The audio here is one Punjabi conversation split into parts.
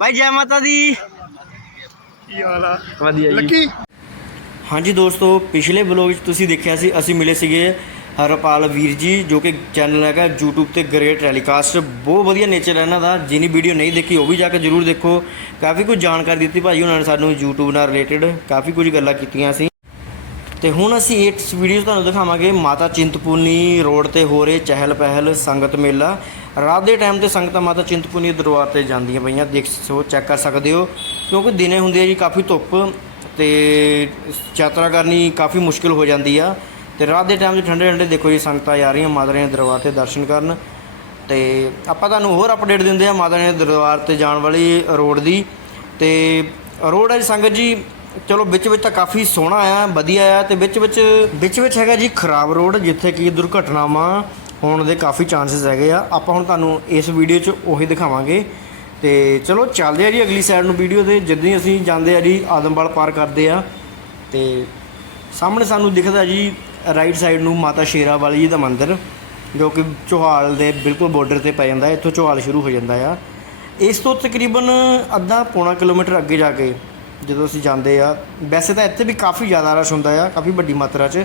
ਭਾਈ ਜੈ ਮਾਤਾ ਦੀ। ਕੀ ਹਾਲ ਆ? ਵਧੀਆ ਲੱਕੀ? ਹਾਂਜੀ ਦੋਸਤੋ ਪਿਛਲੇ ਵਲੋਗ ਵਿੱਚ ਤੁਸੀਂ ਦੇਖਿਆ ਸੀ ਅਸੀਂ ਮਿਲੇ ਸੀਗੇ ਹਰਪਾਲ ਵੀਰ ਜੀ ਜੋ ਕਿ ਚੈਨਲ ਹੈਗਾ YouTube ਤੇ ਗ੍ਰੇਟ ਟੈਲੀਕਾਸਟ ਬਹੁਤ ਵਧੀਆ ਨੇਚਰ ਹੈ ਇਹਨਾਂ ਦਾ ਜਿਹਨੀ ਵੀਡੀਓ ਨਹੀਂ ਦੇਖੀ ਉਹ ਵੀ ਜਾ ਕੇ ਜਰੂਰ ਦੇਖੋ। ਕਾਫੀ ਕੁਝ ਜਾਣਕਾਰੀ ਦਿੱਤੀ ਭਾਈ ਉਹਨਾਂ ਨੇ ਸਾਨੂੰ YouTube ਨਾਲ ਰਿਲੇਟਡ ਕਾਫੀ ਕੁਝ ਗੱਲਾਂ ਕੀਤੀਆਂ ਸੀ। ਤੇ ਹੁਣ ਅਸੀਂ ਇਸ ਵੀਡੀਓ 'ਚ ਤੁਹਾਨੂੰ ਦਿਖਾਵਾਂਗੇ ਮਾਤਾ ਚਿੰਤਪੂਰਨੀ ਰੋਡ ਤੇ ਹੋ ਰਹੇ ਚਹਿਲ ਪਹਿਲ ਸੰਗਤ ਮੇਲਾ। ਰਾਤ ਦੇ ਟਾਈਮ ਤੇ ਸੰਗਤਾਂ ਮਾਤਾ ਚਿੰਤਪੂਰਨੀ ਦਰਬਾਰ ਤੇ ਜਾਂਦੀਆਂ ਪਈਆਂ, ਦੇਖ ਸੋ, ਚੈੱਕ ਕਰ ਸਕਦੇ ਹੋ। ਕਿਉਂਕਿ ਦਿਨੇ ਹੁੰਦੀ ਹੈ ਜੀ ਕਾਫੀ ਧੁੱਪ ਤੇ ਯਾਤਰਾ ਕਰਨੀ ਕਾਫੀ ਮੁਸ਼ਕਿਲ ਹੋ ਜਾਂਦੀ ਆ। ਤੇ ਰਾਤ ਦੇ ਟਾਈਮ 'ਚ ਠੰਡੇ ਠੰਡੇ ਦੇਖੋ ਜੀ ਸੰਗਤਾਂ ਜਾ ਰਹੀਆਂ ਮਾਤਾ ਰਾਣੀ ਦੇ ਦਰਬਾਰ ਤੇ ਦਰਸ਼ਨ ਕਰਨ। ਤੇ ਆਪਾਂ ਤੁਹਾਨੂੰ ਹੋਰ ਅਪਡੇਟ ਦਿੰਦੇ ਆ ਮਾਤਾ ਰਾਣੀ ਦੇ ਦਰਬਾਰ ਤੇ ਜਾਣ ਵਾਲੀ ਰੋਡ ਦੀ। ਤੇ ਰੋਡ ਹੈ ਜੀ ਸੰਗਤ ਜੀ, ਚਲੋ ਵਿੱਚ ਵਿੱਚ ਤਾਂ ਕਾਫੀ ਸੋਹਣਾ ਆ, ਵਧੀਆ ਆ ਤੇ ਵਿੱਚ ਵਿੱਚ ਵਿੱਚ ਵਿੱਚ ਹੈਗਾ ਜੀ ਖਰਾਬ ਰੋਡ, ਜਿੱਥੇ ਕਿ ਦੁਰਘਟਨਾਵਾਂ ਹੋਣ ਦੇ ਕਾਫੀ ਚਾਂਸਸ ਹੈਗੇ ਆ। ਆਪਾਂ ਹੁਣ ਤੁਹਾਨੂੰ ਇਸ ਵੀਡੀਓ 'ਚ ਉਹੀ ਦਿਖਾਵਾਂਗੇ। ਤੇ ਚਲੋ, ਚੱਲਦੇ ਆ ਜੀ ਅਗਲੀ ਸਾਈਡ ਨੂੰ ਵੀਡੀਓ ਤੇ। ਜਿੱਦਾਂ ਹੀ ਅਸੀਂ ਜਾਂਦੇ ਆ ਜੀ, ਆਦਮਵਾਲ ਪਾਰ ਕਰਦੇ ਆ। ਤੇ ਸਾਹਮਣੇ ਸਾਨੂੰ ਦਿਖਦਾ ਜੀ ਰਾਈਟ ਸਾਈਡ ਨੂੰ ਮਾਤਾ ਸ਼ੇਰਾ ਵਾਲੀ ਜੀ ਦਾ ਮੰਦਿਰ, ਜੋ ਕਿ ਚੋਹਾਲ ਦੇ ਬਿਲਕੁਲ ਬਾਰਡਰ ਤੇ ਪੈ ਜਾਂਦਾ ਹੈ। ਇੱਥੋਂ ਚੋਹਾਲ ਸ਼ੁਰੂ ਹੋ ਜਾਂਦਾ ਆ। ਇਸ ਤੋਂ ਤਕਰੀਬਨ ਅੱਧਾ ਪੌਣਾ ਕਿਲੋਮੀਟਰ ਅੱਗੇ ਜਾ ਕੇ ਜਦੋਂ ਅਸੀਂ ਜਾਂਦੇ ਆ, ਵੈਸੇ ਤਾਂ ਇੱਥੇ ਵੀ ਕਾਫੀ ਜ਼ਿਆਦਾ ਰਸ਼ ਹੁੰਦਾ ਆ, ਕਾਫੀ ਵੱਡੀ ਮਾਤਰਾ 'ਚ।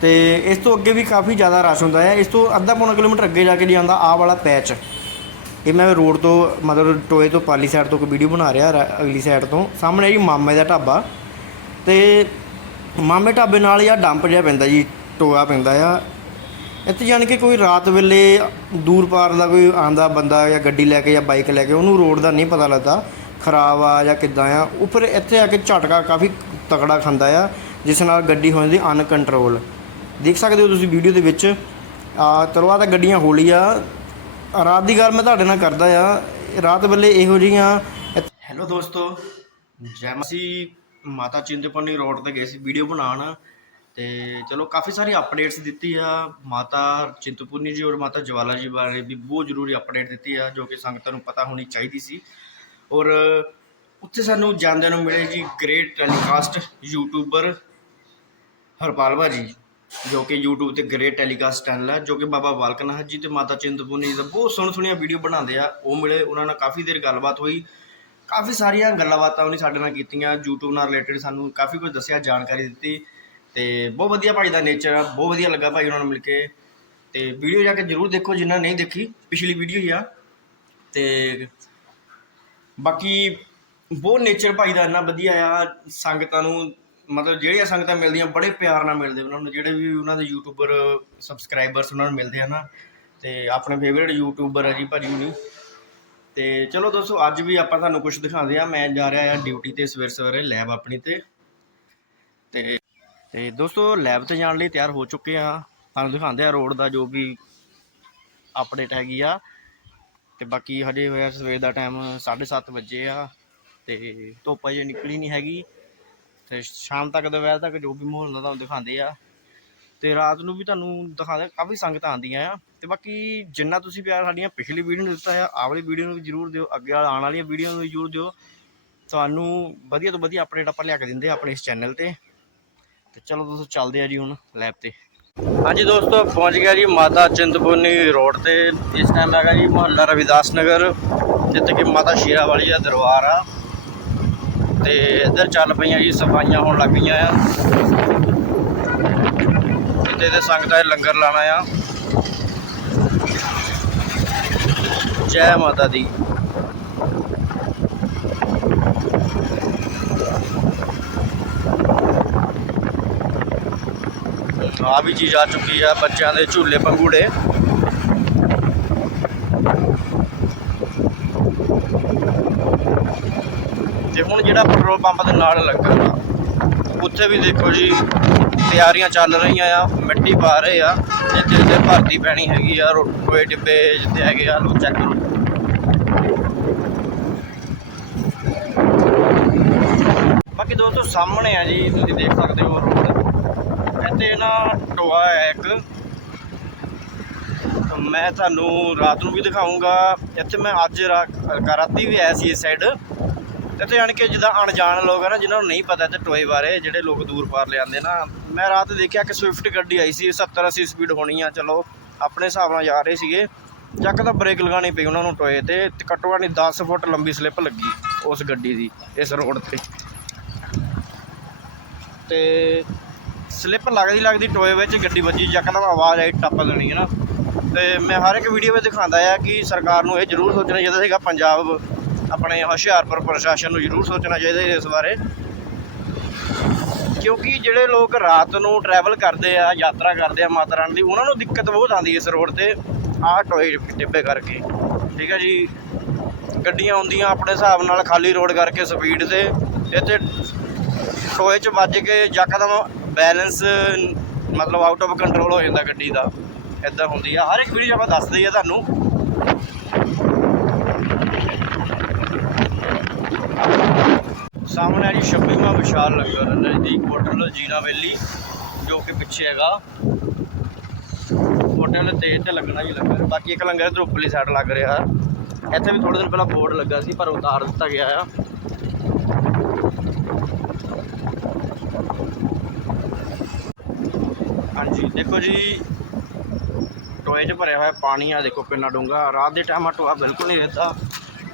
ਤੇ ਇਸ ਤੋਂ ਅੱਗੇ ਵੀ ਕਾਫੀ ਜ਼ਿਆਦਾ ਰਸ਼ ਹੁੰਦਾ ਹੈ। ਇਸ ਤੋਂ ਅੱਧਾ ਪੌਣਾ ਕਿਲੋਮੀਟਰ ਅੱਗੇ ਜਾ ਕੇ ਜੀ ਆਉਂਦਾ, ਆਹ ਵਾਲਾ ਪੈਚ। ਇਹ ਮੈਂ ਰੋਡ ਤੋਂ, ਮਤਲਬ ਟੋਏ ਤੋਂ ਪਾਲੀ ਸਾਈਡ ਤੋਂ ਕੋਈ ਵੀਡੀਓ ਬਣਾ ਰਿਹਾ, ਰਾ- ਅਗਲੀ ਸਾਈਡ ਤੋਂ। ਸਾਹਮਣੇ ਜੀ ਮਾਮੇ ਦਾ ਢਾਬਾ। ਤੇ ਮਾਮੇ ਢਾਬੇ ਨਾਲ ਜਾਂ ਡੰਪ ਜਿਹਾ ਪੈਂਦਾ ਜੀ, ਟੋਆ ਪੈਂਦਾ ਆ। ਇੱਥੇ ਜਾਣੀ ਕਿ ਕੋਈ ਰਾਤ ਵੇਲੇ ਦੂਰ ਪਾਰ ਦਾ ਕੋਈ ਆਂਦਾ ਬੰਦਾ ਜਾਂ ਗੱਡੀ ਲੈ ਕੇ ਜਾਂ ਬਾਈਕ ਲੈ ਕੇ, ਉਹਨੂੰ ਰੋਡ ਦਾ ਨਹੀਂ ਪਤਾ ਲੱਗਦਾ, ਖਰਾਬ ਆ ਜਾਂ ਕਿੱਦਾਂ ਆ। ਉਹ ਫਿਰ ਇੱਥੇ ਆ ਕੇ ਝਟਕਾ ਕਾਫੀ ਤਕੜਾ ਖਾਂਦਾ ਆ, ਜਿਸ ਨਾਲ ਗੱਡੀ ਹੋ ਜਾਂਦੀ ਅਨਕੰਟਰੋਲ ਦੇਖ ਸਕਦੇ ਹੋ ਤੁਸੀਂ ਵੀਡੀਓ ਦੇ ਵਿੱਚ। ਆ ਚਲੋ ਤਾਂ ਗੱਡੀਆਂ ਹੌਲੀ ਆ। ਰਾਤ ਦੀ ਗੱਲ ਮੈਂ ਤੁਹਾਡੇ ਨਾਲ ਕਰਦਾ ਆ। ਰਾਤ ਵੇਲੇ ਇਹੋ ਜਿਹੀਆਂ ਹੈਲੋ ਦੋਸਤੋ, ਜੈ ਮਸੀ ਮਾਤਾ ਚਿੰਤਪੁਰਨੀ ਰੋਡ ਤੇ ਗਏ ਸੀ ਵੀਡੀਓ ਬਣਾਉਣ। ਤੇ ਚਲੋ, ਕਾਫੀ ਸਾਰੀ ਅਪਡੇਟਸ ਦਿੱਤੀ ਆ। ਮਾਤਾ ਚਿੰਤਪੁਰਨੀ ਜੀ ਔਰ ਮਾਤਾ ਜਵਾਲਾ ਜੀ ਬਾਰੇ ਵੀ ਬਹੁਤ ਜ਼ਰੂਰੀ ਅਪਡੇਟ ਦਿੱਤੀ ਆ, ਜੋ ਕਿ ਸੰਗਤਾਂ ਨੂੰ ਪਤਾ ਹੋਣੀ ਚਾਹੀਦੀ ਸੀ। ਔਰ ਉੱਥੇ ਸਾਨੂੰ ਜਾਂਦਿਆਂ ਨੂੰ ਮਿਲੇ ਜੀ ਗ੍ਰੇਟ ਟੈਲੀਕਾਸਟ ਯੂਟਿਊਬਰ ਹਰਪਾਲ ਭਾਜੀ ਜੋ ਕਿ YouTube ਤੇ ਗ੍ਰੇਟ ਟੈਲੀਕਾਸਟ ਚੈਨਲ ਹੈ ਜੋ ਕਿ ਬਾਬਾ ਬਾਲਕਨਾਥ ਜੀ ਤੇ ਮਾਤਾ ਚਿੰਤਪੁਰਨੀ ਜੀ ਦਾ ਬਹੁਤ ਸੋਹਣ ਸੋਹਣੀਆਂ ਵੀਡੀਓ ਬਣਾਉਂਦੇ ਆ। ਉਹ ਮਿਲੇ, ਉਹਨਾਂ ਨਾਲ ਕਾਫੀ ਦੇਰ ਗੱਲਬਾਤ ਹੋਈ। ਕਾਫੀ ਸਾਰੀਆਂ ਗੱਲਾਂ ਬਾਤਾਂ ਉਹਨੇ ਸਾਡੇ ਨਾਲ ਕੀਤੀਆਂ, YouTube ਨਾਲ ਰਿਲੇਟਡ ਸਾਨੂੰ ਕਾਫੀ ਕੁਝ ਦੱਸਿਆ, ਜਾਣਕਾਰੀ ਦਿੱਤੀ ਤੇ ਬਹੁਤ ਵਧੀਆ ਭਾਈ ਦਾ ਨੇਚਰ ਆ, ਬਹੁਤ ਵਧੀਆ ਲੱਗਾ ਭਾਈ ਉਹਨਾਂ ਨੂੰ ਮਿਲ ਕੇ। ਤੇ ਵੀਡੀਓ ਜਾ ਕੇ ਜਰੂਰ ਦੇਖੋ ਜਿਨ੍ਹਾਂ ਨਹੀਂ ਦੇਖੀ, ਪਿਛਲੀ ਵੀਡੀਓ ਹੀ ਆ। ਤੇ ਬਾਕੀ ਬਹੁਤ ਨੇਚਰ ਭਾਈ ਦਾ ਇੰਨਾ ਵਧੀਆ ਆ, ਸੰਗਤਾਂ ਨੂੰ ਮਤਲਬ ਜਿਹੜੀਆਂ ਸੰਗਤਾਂ ਮਿਲਦੀਆਂ, ਬੜੇ ਪਿਆਰ ਨਾਲ ਮਿਲਦੇ ਉਹਨਾਂ ਨੂੰ, ਜਿਹੜੇ ਵੀ ਉਹਨਾਂ ਦੇ ਯੂਟਿਊਬਰ ਸਬਸਕ੍ਰਾਈਬਰਸ ਉਹਨਾਂ ਨੂੰ ਮਿਲਦੇ ਆ ਨਾ, ਤੇ ਆਪਣੇ ਫੇਵਰਿਟ ਯੂਟਿਊਬਰ ਹੈ ਜੀ ਭਾਜੀ ਹੁਣੀ। ਤੇ ਚਲੋ ਦੋਸਤੋ, ਅੱਜ ਵੀ ਆਪਾਂ ਤੁਹਾਨੂੰ ਕੁਝ ਦਿਖਾਉਂਦੇ ਆ। ਮੈਂ ਜਾ ਰਿਹਾ ਆ ਡਿਊਟੀ ਤੇ ਸਵੇਰ ਸਵੇਰੇ ਲੈਬ ਆਪਣੀ ਤੇ। ਤੇ ਤੇ ਦੋਸਤੋ ਲੈਬ ਤੇ ਜਾਣ ਲਈ ਤਿਆਰ ਹੋ ਚੁੱਕੇ ਆ। ਤੁਹਾਨੂੰ ਦਿਖਾਉਂਦੇ ਆ ਰੋਡ ਦਾ ਜੋ ਵੀ ਅਪਡੇਟ ਹੈਗੀ ਆ। ਤੇ ਬਾਕੀ ਹਜੇ ਹੋਇਆ ਸਵੇਰ ਦਾ ਟਾਈਮ 7:30 ਵਜੇ ਆ। ਤੇ ਧੁੱਪ ਅਜੇ ਨਿਕਲੀ ਨਹੀਂ ਹੈਗੀ। ਤੇ ਸ਼ਾਮ ਤੱਕ ਦੁਪਹਿਰ ਤੱਕ ਜੋ ਵੀ ਮਾਹੌਲ ਹੁੰਦਾ ਤੁਹਾਨੂੰ ਦਿਖਾਉਂਦੇ ਆ। ਤੇ ਰਾਤ ਨੂੰ ਵੀ ਤੁਹਾਨੂੰ ਦਿਖਾਉਂਦੇ ਕਾਫੀ ਸੰਗਤਾਂ ਆਉਂਦੀਆਂ ਆ। ਤੇ ਬਾਕੀ ਜਿੰਨਾ ਤੁਸੀਂ ਪਿਆਰ ਸਾਡੀਆਂ ਪਿਛਲੀ ਵੀਡੀਓ ਨੂੰ ਦਿੱਤਾ ਆ, ਆਹ ਵਾਲੀ ਵੀਡੀਓ ਨੂੰ ਵੀ ਜਰੂਰ ਦਿਓ, ਅੱਗੇ ਆਉਣ ਵਾਲੀਆਂ ਵੀਡੀਓ ਨੂੰ ਵੀ ਜਰੂਰ ਦਿਓ। ਤੁਹਾਨੂੰ ਵਧੀਆ ਤੋਂ ਵਧੀਆ ਅਪਡੇਟ ਆਪਾਂ ਲਿਆ ਕੇ ਦਿੰਦੇ ਆ ਆਪਣੇ ਇਸ ਚੈਨਲ ਤੇ। ਤੇ ਚਲੋ ਦੋਸਤੋ, ਚੱਲਦੇ ਆ ਜੀ ਹੁਣ ਲੈਬ ਤੇ। ਹਾਂਜੀ ਦੋਸਤੋ, ਪਹੁੰਚ ਗਿਆ ਜੀ ਮਾਤਾ ਚਿੰਤਪੁਰਨੀ ਰੋਡ ਤੇ। ਇਸ ਟਾਈਮ ਹੈਗਾ ਜੀ ਮੁਹੱਲਾ ਰਵਿਦਾਸ ਨਗਰ, ਜਿੱਥੇ ਕਿ ਮਾਤਾ ਸ਼ੇਰਾ ਵਾਲੀ ਦਾ ਦਰਬਾਰ ਆ। ਤੇ ਇੱਧਰ ਚੱਲ ਪਈਆਂ ਜੀ, ਸਫਾਈਆਂ ਹੋਣ ਲੱਗ ਪਈਆਂ ਆ। ਇੱਥੇ ਤੇ ਸੰਗਤਾਂ ਨੇ ਲੰਗਰ ਲਾਣਾ ਆ ਜੈ ਮਾਤਾ ਦੀ। ਆ ਵੀ ਚੀਜ਼ ਆ ਚੁੱਕੀ ਆ, ਬੱਚਿਆਂ ਦੇ ਝੂਲੇ ਪੰਗੂੜੇ ਤੇ ਹੁਣ ਜਿਹੜਾ ਪੈਟਰੋਲ ਪੰਪ ਦੇ ਨਾਲ ਲੱਗਾ। ਉੱਥੇ ਵੀ ਦੇਖੋ ਜੀ, ਤਿਆਰੀਆਂ ਚੱਲ ਰਹੀਆਂ ਆ, ਮਿੱਟੀ ਪਾ ਰਹੇ ਆ। ਜਿੱਥੇ ਜਿੱਥੇ ਭਰਤੀ ਪੈਣੀ ਹੈਗੀ ਆ ਰੋਏ ਡਿੱਬੇ ਜਿੱਥੇ ਹੈਗੇ ਆ, ਲੋ ਚੈੱਕ ਕਰੋ। ਬਾਕੀ ਦੋਸਤੋ, ਸਾਹਮਣੇ ਆ ਜੀ, ਤੁਸੀਂ ਦੇਖ ਸਕਦੇ ਹੋ ਰੋਡ। ਇੱਥੇ ਨਾ ਟੋਆ ਹੈ ਇੱਕ। ਮੈਂ ਤੁਹਾਨੂੰ ਰਾਤ ਨੂੰ ਵੀ ਦਿਖਾਉਂਗਾ ਇੱਥੇ ਮੈਂ ਅੱਜ ਰਾਤੀ ਵੀ ਆਇਆ ਸੀ ਇਸ ਸਾਈਡ। ਇੱਥੇ ਆਣ ਕੇ ਜਿੱਦਾਂ ਅਣਜਾਣ ਲੋਕ ਆ ਨਾ, ਜਿਨ੍ਹਾਂ ਨੂੰ ਨਹੀਂ ਪਤਾ ਇੱਥੇ ਟੋਏ ਬਾਰੇ, ਜਿਹੜੇ ਲੋਕ ਦੂਰ ਪਾਰ ਲਿਆਂਦੇ ਨਾ, ਮੈਂ ਰਾਤ ਦੇਖਿਆ ਕਿ ਸਵਿਫਟ ਗੱਡੀ ਆਈ ਸੀ 70 80 ਸਪੀਡ ਹੋਣੀ ਆ, ਚਲੋ ਆਪਣੇ ਹਿਸਾਬ ਨਾਲ ਜਾ ਰਹੇ ਸੀਗੇ ਚੱਕ ਤਾਂ ਬ੍ਰੇਕ ਲਗਾਣੀ ਪਈ ਉਹਨਾਂ ਨੂੰ ਟੋਏ ਤੇ ਤੇ ਘੱਟੋ ਘੱਟ ਨਹੀਂ 10 ਫੁੱਟ ਲੰਬੀ ਸਲਿੱਪ ਲੱਗੀ ਉਸ ਗੱਡੀ ਦੀ, ਇਸ ਰੋਡ ਤੇ। ਤੇ ਸਲਿੱਪ ਲੱਗਦੀ ਲੱਗਦੀ ਟੋਏ ਵਿੱਚ ਗੱਡੀ ਵੱਜੀ ਯਕਦਮ ਆਵਾਜ਼ ਆਈ ਟੱਪ ਦੇਣੀ ਹੈ ਨਾ। ਤੇ ਮੈਂ ਹਰ ਇੱਕ ਵੀਡੀਓ ਵਿੱਚ ਦਿਖਾਉਂਦਾ ਆ ਕਿ ਸਰਕਾਰ ਨੂੰ ਇਹ ਜ਼ਰੂਰ ਸੋਚਣਾ ਚਾਹੀਦਾ ਸੀਗਾ, ਪੰਜਾਬ ਆਪਣੇ ਹੁਸ਼ਿਆਰਪੁਰ ਪ੍ਰਸ਼ਾਸਨ ਨੂੰ ਜ਼ਰੂਰ ਸੋਚਣਾ ਚਾਹੀਦਾ ਇਸ ਬਾਰੇ। ਕਿਉਂਕਿ ਜਿਹੜੇ ਲੋਕ ਰਾਤ ਨੂੰ ਟਰੈਵਲ ਕਰਦੇ ਆ, ਯਾਤਰਾ ਕਰਦੇ ਆ ਮਾਤਾ ਰਾਣੀ ਦੀ, ਉਹਨਾਂ ਨੂੰ ਦਿੱਕਤ ਬਹੁਤ ਆਉਂਦੀ ਇਸ ਰੋਡ ਤੇ, ਆਹ ਟੋਏ ਟਿੱਬੇ ਕਰਕੇ। ਠੀਕ ਹੈ ਜੀ? ਗੱਡੀਆਂ ਆਉਂਦੀਆਂ ਆਪਣੇ ਹਿਸਾਬ ਨਾਲ ਖਾਲੀ ਰੋਡ ਕਰਕੇ ਸਪੀਡ ਤੇ, ਇੱਥੇ ਟੋਏ 'ਚ ਵੱਜ ਕੇ ਯਕਦਮ ਬੈਲੈਂਸ ਮਤਲਬ ਆਊਟ ਆਫ ਕੰਟਰੋਲ ਹੋ ਜਾਂਦਾ ਗੱਡੀ ਦਾ। ਇਦਾਂ ਹੁੰਦੀ ਆ। ਹਰ ਇੱਕ ਵੀਡੀਓ ਆਪਾਂ ਦੱਸਦੇ ਆ ਤੁਹਾਨੂੰ। ਸਾਹਮਣੇ ਆ ਜੀ 26ਵਾਂ ਵਿਸ਼ਾਲ ਲੰਗਰ ਨਜ਼ਦੀਕ ਹੋਟਲ ਜੀਨਾ ਵੈਲੀ, ਜੋ ਕਿ ਪਿੱਛੇ ਹੈਗਾ। ਹੋਟਲ ਤੇ ਤੇ ਲੱਗਣਾ ਹੀ ਲੰਗਰ, ਬਾਕੀ ਇੱਕ ਲੰਗਰ ਇੱਧਰ ਉੱਪਰਲੀ ਸਾਈਡ ਲੱਗ ਰਿਹਾ। ਇੱਥੇ ਵੀ ਥੋੜੇ ਦਿਨ ਪਹਿਲਾਂ ਬੋਰਡ ਲੱਗਾ ਸੀ, ਪਰ ਉਤਾਰ ਦਿੱਤਾ ਗਿਆ ਆ। ਹਾਂਜੀ, ਦੇਖੋ ਜੀ ਟੋਏ 'ਚ ਭਰਿਆ ਹੋਇਆ ਪਾਣੀ ਆ, ਦੇਖੋ ਕਿੰਨਾ ਡੂੰਘਾ। ਰਾਤ ਦੇ ਟਾਈਮ ਆ, ਟੋਆ ਬਿਲਕੁਲ ਨਹੀਂ ਰਹਿੰਦਾ।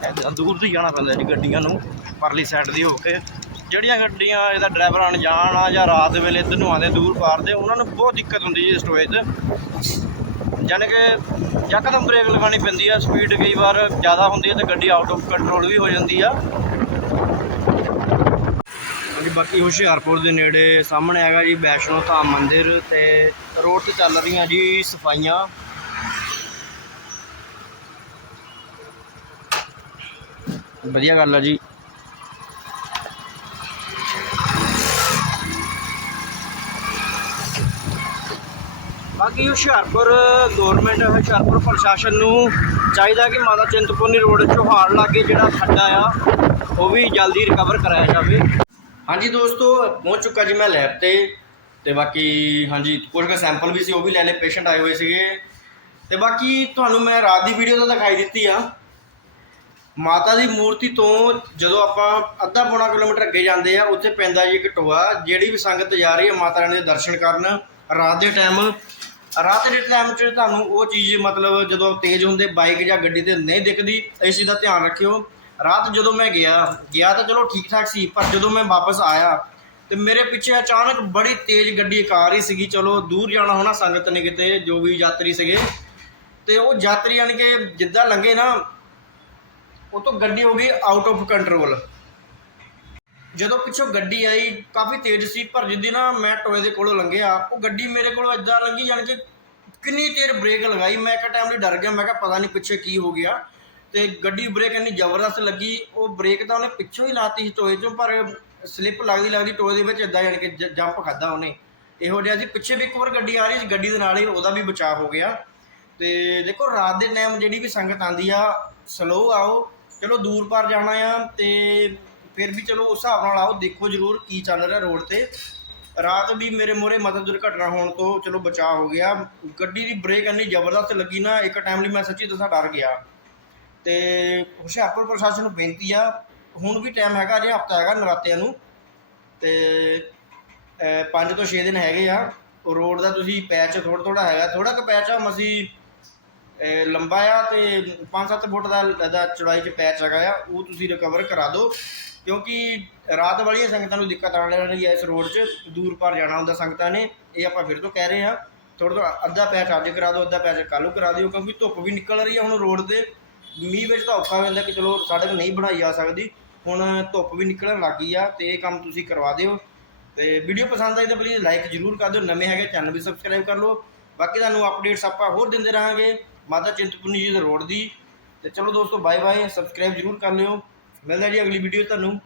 ਇੱਦਾਂ ਦੂਰ ਦੀ ਜਾਣਾ ਪੈਂਦਾ ਜੀ ਗੱਡੀਆਂ ਨੂੰ। ਪਰਲੀ ਸਾਈਡ ਦੀ ਹੋ ਕੇ, ਜਿਹੜੀਆਂ ਗੱਡੀਆਂ ਇਹਦਾ ਡਰਾਈਵਰ ਅਣਜਾਣ ਆ ਜਾਂ ਰਾਤ ਵੇਲੇ ਇੱਧਰ ਨੂੰ ਆਉਂਦੇ ਦੂਰ ਪਾਰ ਦੇ ਉਹਨਾਂ ਨੂੰ ਬਹੁਤ ਦਿੱਕਤ ਹੁੰਦੀ ਜੀ ਇਸ ਟੋਏ 'ਚ। ਜਾਣੀ ਕਿ ਯਕਦਮ ਬ੍ਰੇਕ ਲਗਾਉਣੀ ਪੈਂਦੀ ਆ ਸਪੀਡ ਕਈ ਵਾਰ ਜ਼ਿਆਦਾ ਹੁੰਦੀ ਹੈ ਤੇ ਗੱਡੀ ਆਊਟ ਆਫ ਕੰਟਰੋਲ ਵੀ ਹੋ ਜਾਂਦੀ ਆ। ਹਾਂਜੀ ਬਾਕੀ ਹੁਸ਼ਿਆਰਪੁਰ ਦੇ ਨੇੜੇ ਸਾਹਮਣੇ ਹੈਗਾ ਜੀ ਵੈਸ਼ਨੋ ਧਾਮ ਮੰਦਿਰ ਤੇ ਰੋਡ ਤੇ ਚੱਲ ਰਹੀਆਂ ਜੀ ਸਫਾਈਆਂ। ਵਧੀਆ ਗੱਲ ਆ ਜੀ। ਬਾਕੀ ਹੁਸ਼ਿਆਰਪੁਰ ਗਵਰਨਮੈਂਟ ਹੁਸ਼ਿਆਰਪੁਰ ਪ੍ਰਸ਼ਾਸਨ ਨੂੰ ਚਾਹੀਦਾ ਕਿ ਮਾਤਾ ਚਿੰਤਪੁਰਨੀ ਰੋਡ ਚੋਹਾਰ ਲਾਗੇ ਜਿਹੜਾ ਖੱਡਾ ਆ, ਉਹ ਵੀ ਜਲਦੀ ਰਿਕਵਰ ਕਰਾਇਆ ਜਾਵੇ। ਹਾਂਜੀ ਦੋਸਤੋ, ਪਹੁੰਚ ਚੁੱਕਾ ਜੀ ਮੈਂ ਲੈਬ ਤੇ ਤੇ ਬਾਕੀ ਹਾਂਜੀ, ਕੁਝ ਕੁ ਸੈਂਪਲ ਵੀ ਸੀ, ਉਹ ਵੀ ਲੈ ਲਏ। ਪੇਸ਼ੈਂਟ ਆਏ ਹੋਏ ਸੀਗੇ। ਤੇ ਬਾਕੀ ਤੁਹਾਨੂੰ ਮੈਂ ਰਾਤ ਦੀ ਵੀਡੀਓ ਤਾਂ ਦਿਖਾਈ ਦਿੱਤੀ ਆ। ਮਾਤਾ ਦੀ ਮੂਰਤੀ ਤੋਂ ਜਦੋਂ ਆਪਾਂ ਅੱਧਾ ਪੌਣਾ ਕਿਲੋਮੀਟਰ ਅੱਗੇ ਜਾਂਦੇ ਆ, ਉੱਥੇ ਪੈਂਦਾ ਜੀ ਇੱਕ ਟੋਆ, ਜਿਹੜੀ ਵੀ ਸੰਗਤ ਜਾ ਰਹੀ ਹੈ ਮਾਤਾ ਰਾਣੀ ਦੇ ਦਰਸ਼ਨ ਕਰਨ, ਰਾਤ ਦੇ ਟਾਈਮ ਰਾਤ ਦੇ ਟਾਈਮ 'ਚ ਤੁਹਾਨੂੰ ਉਹ ਚੀਜ਼ ਮਤਲਬ ਜਦੋਂ ਤੇਜ਼ ਹੁੰਦੇ ਬਾਈਕ ਜਾਂ ਗੱਡੀ ਤੇ ਨਹੀਂ ਦਿਖਦੀ, ਇਸ ਚੀਜ਼ ਦਾ ਧਿਆਨ ਰੱਖਿਓ। ਰਾਤ ਜਦੋਂ ਮੈਂ ਗਿਆ ਗਿਆ ਤਾਂ ਚਲੋ ਠੀਕ ਠਾਕ ਸੀ, ਪਰ ਜਦੋਂ ਮੈਂ ਵਾਪਸ ਆਇਆ, ਤੇ ਮੇਰੇ ਪਿੱਛੇ ਅਚਾਨਕ ਬੜੀ ਤੇਜ਼ ਗੱਡੀ ਆ ਰਹੀ ਸੀਗੀ। ਚਲੋ ਦੂਰ ਜਾਣਾ ਹੋਣਾ ਸੰਗਤ ਨੇ ਕਿਤੇ, ਜੋ ਵੀ ਯਾਤਰੀ ਸੀਗੇ। ਤੇ ਉਹ ਯਾਤਰੀ ਯਾਨੀ ਕਿ ਜਿੱਦਾਂ ਲੰਘੇ ਨਾ, ਉਹ ਤੋਂ ਗੱਡੀ ਹੋ ਗਈ ਆਊਟ ਆਫ ਕੰਟਰੋਲ ਜਦੋਂ ਪਿੱਛੋਂ ਗੱਡੀ ਆਈ, ਕਾਫੀ ਤੇਜ਼ ਸੀ, ਪਰ ਜਿੱਦੀ ਨਾ ਮੈਂ ਟੋਏ ਦੇ ਕੋਲੋਂ ਲੰਘਿਆ, ਉਹ ਗੱਡੀ ਮੇਰੇ ਕੋਲੋਂ ਇਦਾਂ ਲੰਘੀ ਜਾਣ ਕਿ ਕਿੰਨੀ ਦੇਰ ਬ੍ਰੇਕ ਲਗਾਈ। ਮੈਂ ਇੱਕ ਟਾਈਮ ਲਈ ਡਰ ਗਿਆ, ਮੈਂ ਕਿਹਾ ਪਤਾ ਨਹੀਂ ਪਿੱਛੇ ਕੀ ਹੋ ਗਿਆ। ਤੇ ਗੱਡੀ ਬ੍ਰੇਕ ਇੰਨੀ ਜ਼ਬਰਦਸਤ ਲੱਗੀ, ਉਹ ਬ੍ਰੇਕ ਤਾਂ ਉਹਨੇ ਪਿੱਛੋਂ ਹੀ ਲਾਤੀ ਸੀ ਟੋਏ ਚੋਂ, ਪਰ ਸਲਿੱਪ ਲੱਗਦੀ ਲੱਗਦੀ ਟੋਏ ਦੇ ਵਿੱਚ ਇਦਾਂ ਜਾਣ ਕੇ ਜੰਪ ਖਾਦਾ ਉਹਨੇ। ਇਹੋ ਜਿਹਾ ਸੀ, ਪਿੱਛੇ ਵੀ ਇੱਕ ਵਾਰ ਗੱਡੀ ਆ ਰਹੀ ਸੀ, ਗੱਡੀ ਦੇ ਨਾਲ ਹੀ ਉਹਦਾ ਵੀ ਬਚਾਅ ਹੋ ਗਿਆ। ਤੇ ਦੇਖੋ, ਰਾਤ ਦੇ ਟਾਈਮ ਜਿਹੜੀ ਵੀ ਸੰਗਤ ਆਂਦੀ ਆ ਸਲੋ ਆਓ, ਚਲੋ ਦੂਰ ਪਾਰ ਜਾਣਾ ਆ, ਤੇ ਫਿਰ ਵੀ ਚਲੋ ਉਸ ਹਿਸਾਬ ਨਾਲ ਆਓ, ਦੇਖੋ ਜ਼ਰੂਰ ਕੀ ਚੱਲ ਰਿਹਾ ਰੋਡ ਤੇ। ਰਾਤ ਵੀ ਮੇਰੇ ਮੋਰੇ ਮਦਦ ਦੁਰਘਟਨਾ ਹੋਣ ਤੋਂ ਚਲੋ ਬਚਾਅ ਹੋ ਗਿਆ। ਗੱਡੀ ਦੀ ਬ੍ਰੇਕ ਇੰਨੀ ਜ਼ਬਰਦਸਤ ਲੱਗੀ ਨਾ, ਇੱਕ ਟਾਈਮ ਲਈ ਮੈਂ ਸੱਚੀ ਦੱਸਾਂ ਡਰ ਗਿਆ। ਤੇ ਹੁਸ਼ਿਆਰਪੁਰ ਪ੍ਰਸ਼ਾਸਨ ਨੂੰ ਬੇਨਤੀ ਆ, ਹੁਣ ਵੀ ਟਾਈਮ ਹੈਗਾ, ਅਜੇ ਹਫਤਾ ਹੈਗਾ ਨਰਾਤਿਆਂ ਨੂੰ। ਤੇ 5 ਤੋਂ 6 ਦਿਨ ਹੈਗੇ ਆ। ਰੋਡ ਦਾ ਤੁਸੀਂ ਪੈਚ ਥੋੜਾ ਥੋੜਾ ਹੈਗਾ ਥੋੜਾ ਕੁ ਪੈਚ ਆ ਮਸੀ ਲੰਬਾ ਆ ਤੇ 5-7 ਫੁੱਟ ਦਾ ਇਹਦਾ ਚੌੜਾਈ 'ਚ ਪੈਚ ਹੈਗਾ ਆ, ਉਹ ਤੁਸੀਂ ਰਿਕਵਰ ਕਰਾ ਦਿਓ। ਕਿਉਂਕਿ ਰਾਤ ਵਾਲੀਆਂ ਸੰਗਤਾਂ ਨੂੰ ਦਿੱਕਤ ਆਉਣ ਵਾਲੀ ਹੈ ਇਸ ਰੋਡ 'ਚ, ਦੂਰ ਪਾਰ ਜਾਣਾ ਹੁੰਦਾ ਸੰਗਤਾਂ ਨੇ, ਇਹ ਆਪਾਂ ਫਿਰ ਤੋਂ ਕਹਿ ਰਹੇ ਹਾਂ। ਥੋੜਾ ਥੋੜਾ ਅੱਧਾ ਪੈਚ ਅੱਜ ਕਰਾ ਦਿਓ, ਅੱਧਾ ਪੈਚ ਕੱਲ੍ਹ ਨੂੰ ਕਰਾ ਦਿਓ, ਕਿਉਂਕਿ ਧੁੱਪ ਵੀ ਨਿਕਲ ਰਹੀ ਹੈ ਹੁਣ ਰੋਡ ਤੇ। ਮੀਂਹ ਵਿੱਚ ਤਾਂ ਔਖਾ ਹੋ ਜਾਂਦਾ ਕਿ ਚਲੋ ਸੜਕ ਨਹੀਂ ਬਣਾਈ ਜਾ ਸਕਦੀ, ਹੁਣ ਧੁੱਪ ਵੀ ਨਿਕਲਣ ਲੱਗ ਗਈ ਆ ਤੇ ਇਹ ਕੰਮ ਤੁਸੀਂ ਕਰਵਾ ਦਿਓ। ਤੇ ਵੀਡੀਓ ਪਸੰਦ ਆਈ ਤਾਂ ਪਲੀਜ਼ ਲਾਈਕ ਜ਼ਰੂਰ ਕਰ ਦਿਓ, ਨਵੇਂ ਹੈਗੇ ਚੈਨਲ ਵੀ ਸਬਸਕ੍ਰਾਈਬ ਕਰ ਲਓ। ਬਾਕੀ ਤੁਹਾਨੂੰ ਅਪਡੇਟਸ ਆਪਾਂ ਹੋਰ ਦਿੰਦੇ ਰਹਾਂਗੇ। ਮਾਤਾ ਚਿੰਤਪੁਰਨੀ ਜੀ ਦੇ ਰੋਡ ਦੀ। ਤੇ ਚਲੋ ਦੋਸਤੋ ਬਾਏ ਬਾਏ ਸਬਸਕ੍ਰਾਈਬ ਜ਼ਰੂਰ ਕਰ ਲਿਓ। ਮਿਲਦਾ ਜੀ ਅਗਲੀ ਵੀਡੀਓ ਤੁਹਾਨੂੰ।